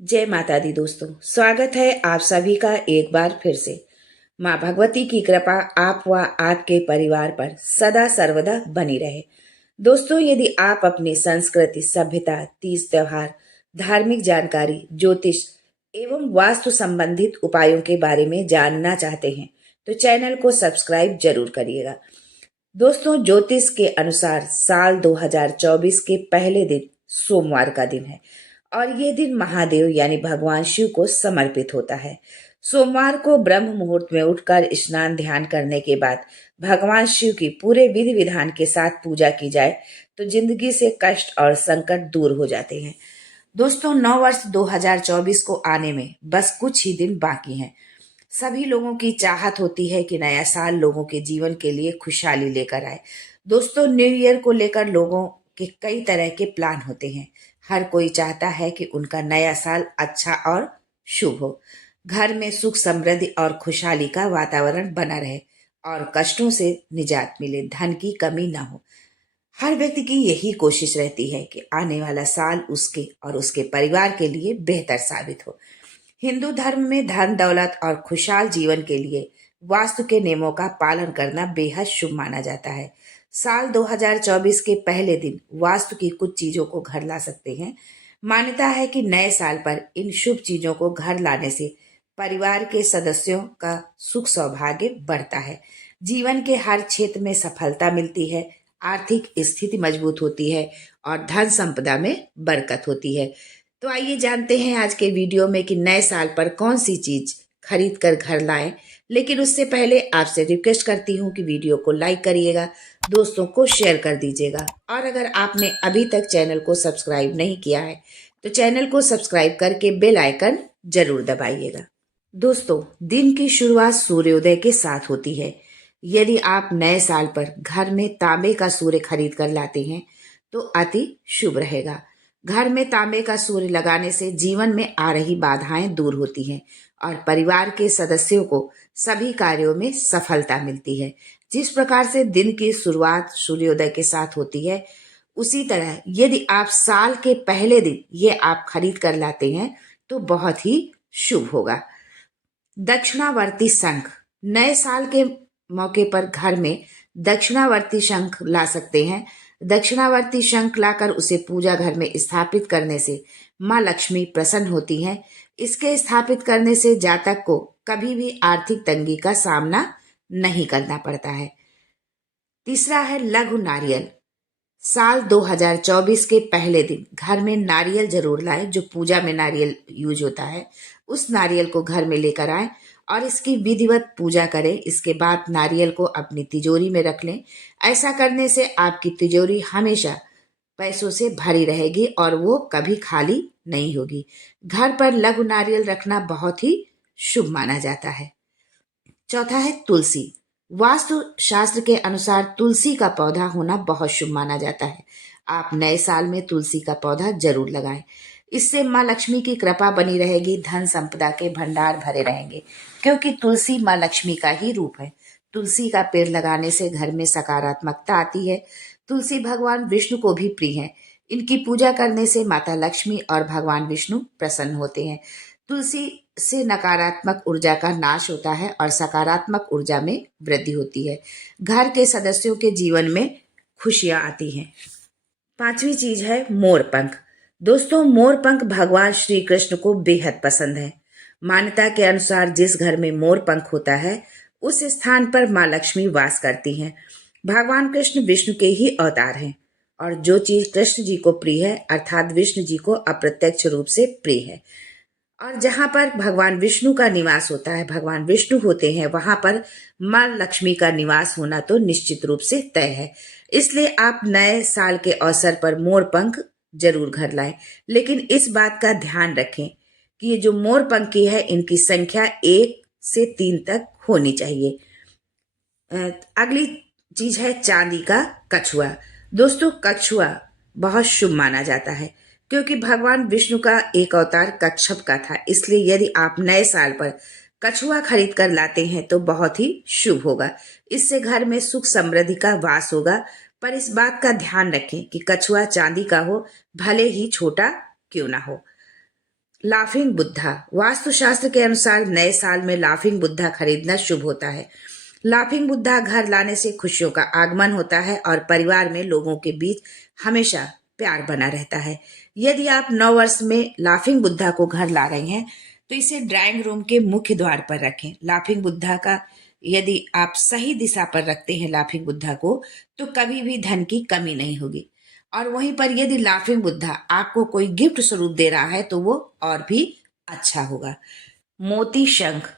जय माता दी दोस्तों, स्वागत है आप सभी का एक बार फिर से। माँ भगवती की कृपा आप व आपके परिवार पर सदा सर्वदा बनी रहे। दोस्तों, यदि आप अपनी संस्कृति, सभ्यता, तीज त्योहार, धार्मिक जानकारी, ज्योतिष एवं वास्तु संबंधित उपायों के बारे में जानना चाहते हैं तो चैनल को सब्सक्राइब जरूर करिएगा। दोस्तों, ज्योतिष के अनुसार साल 2024 के पहले दिन सोमवार का दिन है और ये दिन महादेव यानी भगवान शिव को समर्पित होता है। सोमवार को ब्रह्म मुहूर्त में उठकर स्नान ध्यान करने के बाद भगवान शिव की पूरे विधि विधान के साथ पूजा की जाए तो जिंदगी से कष्ट और संकट दूर हो जाते हैं। दोस्तों, नव वर्ष 2024 को आने में बस कुछ ही दिन बाकी हैं। सभी लोगों की चाहत होती है कि नया साल लोगों के जीवन के लिए खुशहाली लेकर आए। दोस्तों, न्यू ईयर को लेकर लोगों के कई तरह के प्लान होते हैं। हर कोई चाहता है कि उनका नया साल अच्छा और शुभ हो, घर में सुख समृद्धि और खुशहाली का वातावरण बना रहे और कष्टों से निजात मिले, धन की कमी ना हो। हर व्यक्ति की यही कोशिश रहती है कि आने वाला साल उसके और उसके परिवार के लिए बेहतर साबित हो। हिंदू धर्म में धन दौलत और खुशहाल जीवन के लिए वास्तु के नियमों का पालन करना बेहद शुभ माना जाता है। साल 2024 के पहले दिन वास्तु की कुछ चीजों को घर ला सकते हैं। मान्यता है कि नए साल पर इन शुभ चीजों को घर लाने से परिवार के सदस्यों का सुख सौभाग्य बढ़ता है, जीवन के हर क्षेत्र में सफलता मिलती है, आर्थिक स्थिति मजबूत होती है और धन संपदा में बरकत होती है। तो आइए जानते हैं आज के वीडियो में कि नए साल पर कौन सी चीज खरीद कर घर लाएं। लेकिन उससे पहले आपसे रिक्वेस्ट करती हूँ कि वीडियो को लाइक करिएगा, दोस्तों को शेयर कर दीजिएगा और अगर आपने अभी तक चैनल को सब्सक्राइब नहीं किया है तो चैनल को सब्सक्राइब करके बेल आइकन जरूर दबाइएगा। दोस्तों, दिन की शुरुआत सूर्योदय के साथ होती है। यदि आप नए साल पर घर में तांबे का सूर्य खरीद कर लाते हैं तो अति शुभ रहेगा। घर में तांबे का सूर्य लगाने से जीवन में आ रही बाधाएं दूर होती हैं और परिवार के सदस्यों को सभी कार्यों में सफलता मिलती है। जिस प्रकार से दिन की शुरुआत सूर्योदय के साथ होती है, उसी तरह यदि आप साल के पहले दिन ये आप खरीद कर लाते हैं तो बहुत ही शुभ होगा। दक्षिणावर्ती शंख, नए साल के मौके पर घर में दक्षिणावर्ती शंख ला सकते हैं। दक्षिणावर्ती शंख लाकर उसे पूजा घर में स्थापित करने से माँ लक्ष्मी प्रसन्न होती हैं। इसके स्थापित करने से जातक को कभी भी आर्थिक तंगी का सामना नहीं करना पड़ता है। तीसरा है लघु नारियल। साल 2024 के पहले दिन घर में नारियल जरूर लाएं। जो पूजा में नारियल यूज होता है उस नारियल को घर में लेकर आएं और इसकी विधिवत पूजा करें। इसके बाद नारियल को अपनी तिजोरी में रख लें। ऐसा करने से आपकी तिजोरी हमेशा पैसों से भरी रहेगी और वो कभी खाली नहीं होगी। घर पर लघु नारियल रखना बहुत ही शुभ माना जाता है। चौथा है तुलसी। वास्तु शास्त्र के अनुसार तुलसी का पौधा होना बहुत शुभ माना जाता है। आप नए साल में तुलसी का पौधा जरूर लगाएं। इससे माँ लक्ष्मी की कृपा बनी रहेगी, धन संपदा के भंडार भरे रहेंगे, क्योंकि तुलसी माँ लक्ष्मी का ही रूप है। तुलसी का पेड़ लगाने से घर में सकारात्मकता आती है। तुलसी भगवान विष्णु को भी प्रिय है। इनकी पूजा करने से माता लक्ष्मी और भगवान विष्णु प्रसन्न होते हैं। तुलसी से नकारात्मक ऊर्जा का नाश होता है और सकारात्मक ऊर्जा में वृद्धि होती है। घर के सदस्यों के जीवन में खुशियां आती हैं। पांचवी चीज है मोरपंख। दोस्तों, मोरपंख भगवान श्री कृष्ण को बेहद पसंद है। मान्यता के अनुसार जिस घर में मोरपंख होता है उस स्थान पर माँ लक्ष्मी वास करती हैं। भगवान कृष्ण विष्णु के ही अवतार हैं और जो चीज कृष्ण जी को प्रिय है अर्थात विष्णु जी को अप्रत्यक्ष रूप से प्रिय है। और जहां पर भगवान विष्णु का निवास होता है, भगवान विष्णु होते हैं, वहां पर मां लक्ष्मी का निवास होना तो निश्चित रूप से तय है। इसलिए आप नए साल के अवसर पर मोर पंख जरूर घर लाएं। लेकिन इस बात का ध्यान रखें कि ये जो मोर पंखी है इनकी संख्या 1 से 3 तक होनी चाहिए। अगली चीज है चांदी का कछुआ। दोस्तों, कछुआ बहुत शुभ माना जाता है क्योंकि भगवान विष्णु का एक अवतार कच्छप का था। इसलिए यदि आप नए साल पर कछुआ खरीद कर लाते हैं तो बहुत ही शुभ होगा। इससे घर में सुख समृद्धि का वास होगा। पर इस बात का ध्यान रखें कि कछुआ चांदी का हो, भले ही छोटा क्यों ना हो। लाफिंग बुद्धा। वास्तुशास्त्र के अनुसार नए साल में लाफिंग बुद्धा खरीदना शुभ होता है। लाफिंग बुद्धा घर लाने से खुशियों का आगमन होता है और परिवार में लोगों के बीच हमेशा प्यार बना रहता है। यदि आप नव वर्ष में लाफिंग बुद्धा को घर ला रहे हैं तो इसे ड्राइंग रूम के मुख्य द्वार पर रखें। लाफिंग बुद्धा का यदि आप सही दिशा पर रखते हैं लाफिंग बुद्धा को, तो कभी भी धन की कमी नहीं होगी। और वहीं पर यदि लाफिंग बुद्धा आपको कोई गिफ्ट स्वरूप दे रहा है तो वो और भी अच्छा होगा। मोती शंख।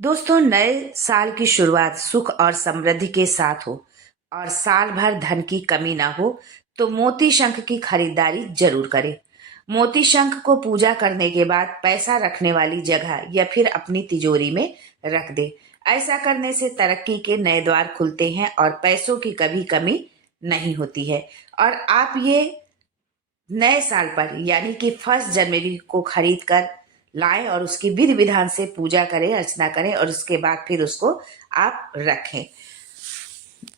दोस्तों, नए साल की शुरुआत सुख और समृद्धि के साथ हो और साल भर धन की कमी ना हो तो मोती शंख की खरीदारी जरूर करें। मोती शंख को पूजा करने के बाद पैसा रखने वाली जगह या फिर अपनी तिजोरी में रख दे। ऐसा करने से तरक्की के नए द्वार खुलते हैं और पैसों की कभी कमी नहीं होती है। और आप ये नए साल पर यानी कि 1 जनवरी को खरीद कर लाएं और उसकी विधि विधान से पूजा करें, अर्चना करें और उसके बाद फिर उसको आप रखें।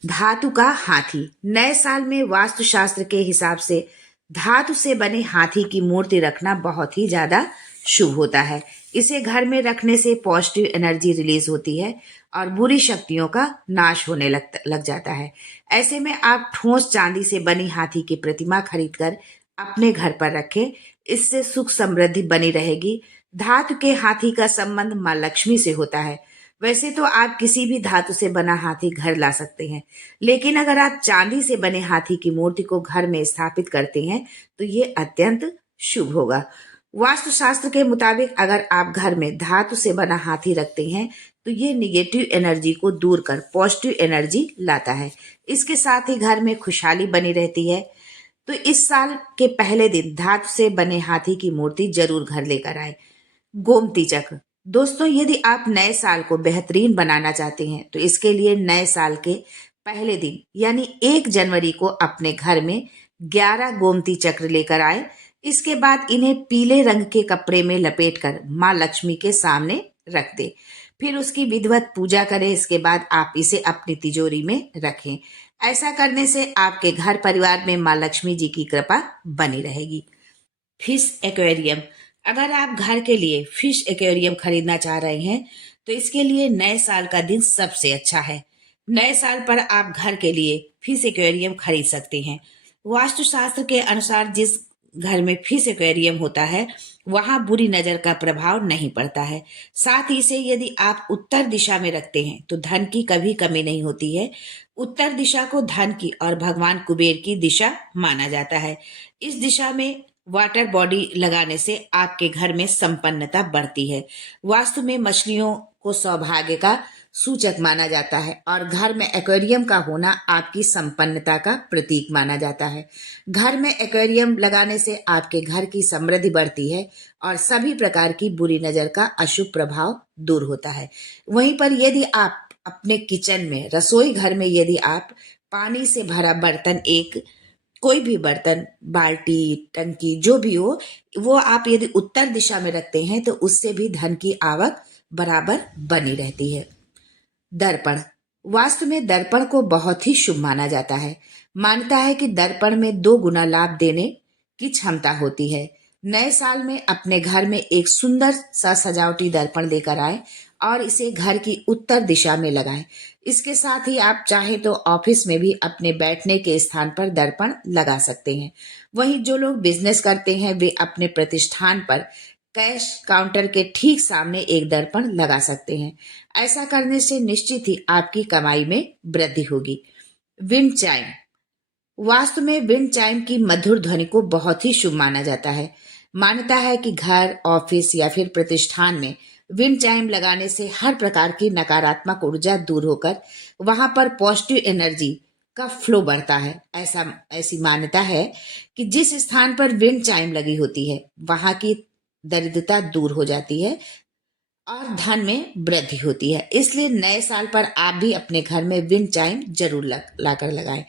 धातु का हाथी। नए साल में वास्तुशास्त्र के हिसाब से धातु से बने हाथी की मूर्ति रखना बहुत ही ज्यादा शुभ होता है। इसे घर में रखने से पॉजिटिव एनर्जी रिलीज होती है और बुरी शक्तियों का नाश होने लग जाता है। ऐसे में आप ठोस चांदी से बनी हाथी की प्रतिमा खरीदकर अपने घर पर रखें। इससे सुख समृद्धि बनी रहेगी। धातु के हाथी का संबंध माँ लक्ष्मी से होता है। वैसे तो आप किसी भी धातु से बना हाथी घर ला सकते हैं, लेकिन अगर आप चांदी से बने हाथी की मूर्ति को घर में स्थापित करते हैं तो ये अत्यंत शुभ होगा। वास्तुशास्त्र के मुताबिक अगर आप घर में धातु से बना हाथी रखते हैं तो ये निगेटिव एनर्जी को दूर कर पॉजिटिव एनर्जी लाता है। इसके साथ ही घर में खुशहाली बनी रहती है। तो इस साल के पहले दिन धातु से बने हाथी की मूर्ति जरूर घर लेकर आए। गोमती चक्र। दोस्तों, यदि आप नए साल को बेहतरीन बनाना चाहते हैं तो इसके लिए नए साल के पहले दिन यानी 1 जनवरी को अपने घर में 11 गोमती चक्र लेकर आए। इसके बाद इन्हें पीले रंग के कपड़े में लपेटकर माँ लक्ष्मी के सामने रख दे। फिर उसकी विधिवत पूजा करें। इसके बाद आप इसे अपनी तिजोरी में रखें। ऐसा करने से आपके घर परिवार में माँ लक्ष्मी जी की कृपा बनी रहेगी। Fish aquarium. अगर आप घर के लिए फिश एक्वेरियम खरीदना चाह रहे हैं तो इसके लिए नए साल का दिन सबसे अच्छा है। नए साल पर आप घर के लिए फिश एक्वेरियम खरीद सकते हैं। वास्तुशास्त्र के अनुसार जिस घर में फिश एक्वेरियम होता है वहां बुरी नजर का प्रभाव नहीं पड़ता है। साथ ही से यदि आप उत्तर दिशा में रखते हैं तो धन की कभी कमी नहीं होती है। उत्तर दिशा को धन की और भगवान कुबेर की दिशा माना जाता है। इस दिशा में वाटर बॉडी लगाने से आपके घर में संपन्नता बढ़ती है। वास्तु में मछलियों को सौभाग्य का सूचक माना जाता है और घर में एक्वेरियम का होना आपकी संपन्नता का प्रतीक माना जाता है। घर में एक्वेरियम लगाने से आपके घर की समृद्धि बढ़ती है और सभी प्रकार की बुरी नजर का अशुभ प्रभाव दूर होता है। वहीं पर यदि आप अपने किचन में, रसोई घर में यदि आप पानी से भरा बर्तन, एक कोई भी बर्तन, बाल्टी, टंकी जो भी हो, वो आप यदि उत्तर दिशा में रखते हैं तो उससे भी धन की आवक बराबर बनी रहती है। दर्पण। वास्तु में दर्पण को बहुत ही शुभ माना जाता है। मान्यता है कि दर्पण में 2 गुना लाभ देने की क्षमता होती है। नए साल में अपने घर में एक सुंदर सा सजावटी दर्पण लेकर आए और इसे घर की उत्तर दिशा में लगाएं। इसके साथ ही आप चाहे तो ऑफिस में भी अपने बैठने के स्थान पर दर्पण लगा सकते हैं। वहीं जो लोग बिजनेस करते हैं वे अपने प्रतिष्ठान पर कैश काउंटर के ठीक सामने एक दर्पण लगा सकते हैं। ऐसा करने से निश्चित ही आपकी कमाई में वृद्धि होगी। Wind chime. वास्तु में विंड चाइम की मधुर ध्वनि को बहुत ही शुभ माना जाता है। मान्यता है कि घर, ऑफिस या फिर प्रतिष्ठान में विंड चाइम लगाने से हर प्रकार की नकारात्मक ऊर्जा दूर होकर वहां पर पॉजिटिव एनर्जी का फ्लो बढ़ता है। ऐसी मान्यता है कि जिस स्थान पर विंड चाइम लगी होती है वहां की दरिद्रता दूर हो जाती है और धन में वृद्धि होती है। इसलिए नए साल पर आप भी अपने घर में विंड चाइम जरूर लाकर लगाएं।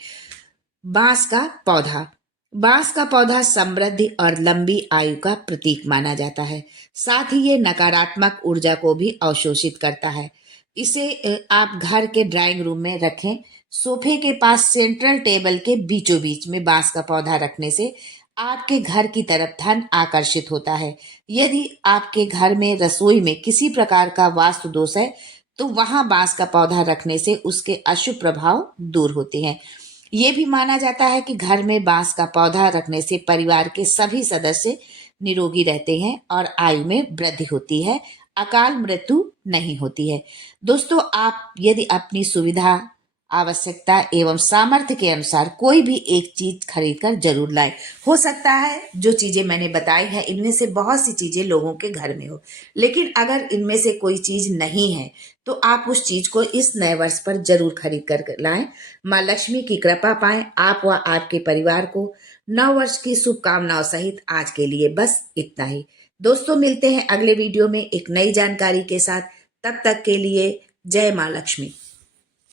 बांस का पौधा। बांस का पौधा समृद्धि और लंबी आयु का प्रतीक माना जाता है। साथ ही ये नकारात्मक ऊर्जा को भी अवशोषित करता है। इसे आप घर के ड्राइंग रूम में रखें। सोफे के पास सेंट्रल टेबल के बीचों बीच में बांस का पौधा रखने से आपके घर की तरफ धन आकर्षित होता है। यदि आपके घर में रसोई में किसी प्रकार का वास्तु दोष है तो वहां बांस का पौधा रखने से उसके अशुभ प्रभाव दूर होते हैं। ये भी माना जाता है कि घर में बांस का पौधा रखने से परिवार के सभी सदस्य निरोगी रहते हैं और आयु में वृद्धि होती है, अकाल मृत्यु नहीं होती है। दोस्तों, आप यदि अपनी सुविधा, आवश्यकता एवं सामर्थ्य के अनुसार कोई भी एक चीज खरीद कर जरूर लाएं। हो सकता है जो चीजें मैंने बताई है इनमें से बहुत सी चीजें लोगों के घर में हो, लेकिन अगर इनमें से कोई चीज नहीं है तो आप उस चीज को इस नए वर्ष पर जरूर खरीद कर लाएं। माँ लक्ष्मी की कृपा पाएं आप व आपके परिवार को। नव वर्ष की शुभकामनाओं सहित आज के लिए बस इतना ही। दोस्तों, मिलते हैं अगले वीडियो में एक नई जानकारी के साथ। तब तक के लिए जय माँ लक्ष्मी।